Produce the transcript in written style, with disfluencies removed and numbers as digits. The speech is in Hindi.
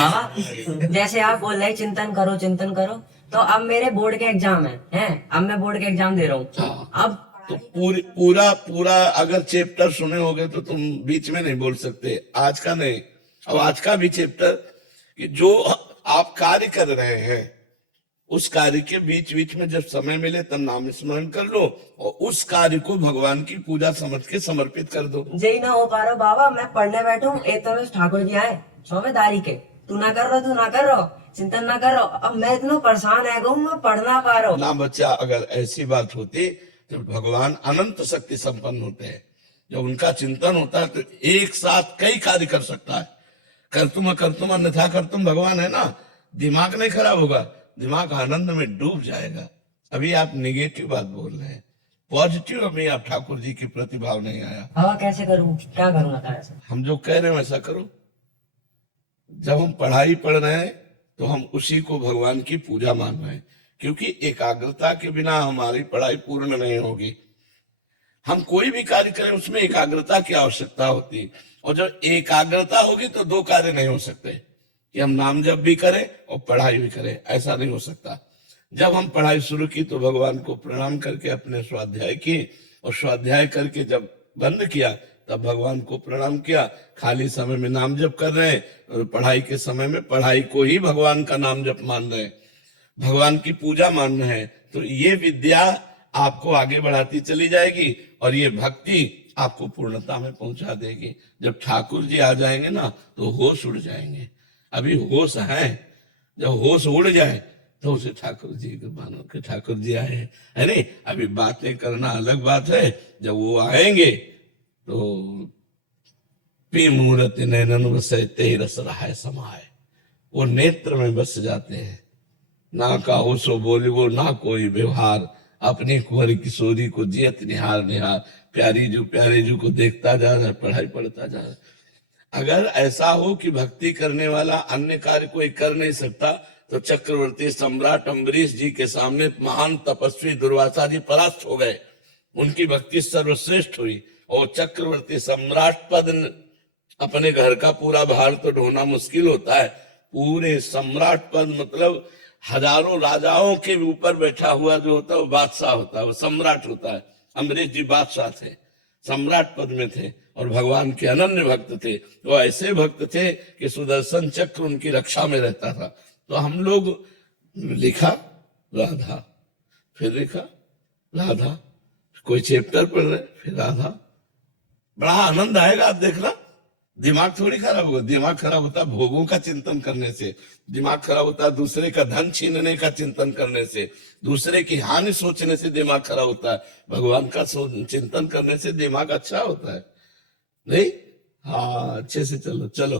बाबा जैसे आप बोल रहे हैं चिंतन करो, तो अब मेरे बोर्ड के एग्जाम हैं, अब मैं बोर्ड के एग्जाम दे रहा हूँ। हाँ, अब तो पूरा पूरा अगर चैप्टर सुने होगे तो तुम बीच में नहीं बोल सकते, आज का नहीं। अब आज का भी चैप्टर कि जो आप कार्य कर रहे हैं उस कार्य के बीच बीच में जब समय मिले तब नाम स्मरण कर लो और उस कार्य को भगवान की पूजा समझ के समर्पित कर दो। यही ना हो पा रहा बाबा, मैं पढ़ने बैठूं एक तो ठाकुर जी आए 6वें के, तू ना कर रहो चिंतन ना कर रहो। अब मैं इतना परेशान है गो, मैं पढ़ ना पा रहा हूँ। ना बच्चा, अगर ऐसी बात होती तो भगवान अनंत शक्ति संपन्न होते हैं। जब उनका चिंतन होता है तो एक साथ कई कार्य कर सकता है। कर तुम अन्यथा कर तुम भगवान है ना। दिमाग नहीं खराब होगा, दिमाग आनंद में डूब जाएगा। अभी आप निगेटिव बात बोल रहे हैं, पॉजिटिव अभी आप ठाकुर जी की प्रतिभाव नहीं आया। बाबा कैसे करूँ, क्या करूँ बता ऐसा? हम जो कह रहे हैं वैसा करो। जब हम पढ़ाई पढ़ रहे हैं तो हम उसी को भगवान की पूजा मान रहे हैं, क्योंकि एकाग्रता के बिना हमारी पढ़ाई पूर्ण नहीं होगी। हम कोई भी कार्य करें उसमें एकाग्रता की आवश्यकता होती है, और जब एकाग्रता होगी तो दो कार्य नहीं हो सकते कि हम नाम जप भी करें और पढ़ाई भी करें, ऐसा नहीं हो सकता। जब हम पढ़ाई शुरू की तो भगवान को प्रणाम करके अपने स्वाध्याय किए, और स्वाध्याय करके जब बंद किया तब भगवान को प्रणाम किया। खाली समय में नाम जप कर रहे हैं और पढ़ाई के समय में पढ़ाई को ही भगवान का नाम जप मान रहे हैं, भगवान की पूजा मान रहे हैं। तो ये विद्या आपको आगे बढ़ाती चली जाएगी और ये भक्ति आपको पूर्णता में पहुंचा देगी। जब ठाकुर जी आ जाएंगे ना तो होश उड़ जाएंगे। अभी होश है, जब होश उड़ जाए तो उसे ठाकुर जी को मानो कि ठाकुर जी आए हैं, है नहीं। अभी बातें करना अलग बात है, जब वो आएंगे तो पी मूर्त नैनन बसे ते रस रहाय समाए, वो नेत्र में बस जाते हैं। ना काहो सो बोले वो ना कोई व्यवहार, अपनी कुंवर किशोरी को जियत निहार निहार। प्यारे जू को देखता जा रहा है, पढ़ाई पढ़ता जा रहा है। अगर ऐसा हो कि भक्ति करने वाला अन्य कार्य कोई कर नहीं सकता तो चक्रवर्ती सम्राट अम्बरीश जी के सामने महान तपस्वी दुर्वासा जी परास्त हो गए। उनकी भक्ति सर्वश्रेष्ठ हुई और चक्रवर्ती सम्राट पद अपने घर का पूरा भार तो ढोना मुश्किल होता है। पूरे सम्राट पद मतलब हजारों राजाओं के ऊपर बैठा हुआ जो होता है वो बादशाह होता है, वो सम्राट होता है। अम्बरीश जी बादशाह थे, सम्राट पद में थे और भगवान के अनन्य भक्त थे। वो ऐसे भक्त थे कि सुदर्शन चक्र उनकी रक्षा में रहता था। तो हम लोग लिखा राधा, फिर लिखा राधा, कोई चैप्टर पढ़ रहे फिर राधा। बड़ा आनंद आएगा, आप देखना। दिमाग थोड़ी खराब होगा, दिमाग खराब होता है भोगों का चिंतन करने से, दिमाग खराब होता है दूसरे का धन छीनने का चिंतन करने से, दूसरे की हानि सोचने से दिमाग खराब होता है। भगवान का चिंतन करने से दिमाग अच्छा होता है, नहीं। हाँ, अच्छे से चलो चलो।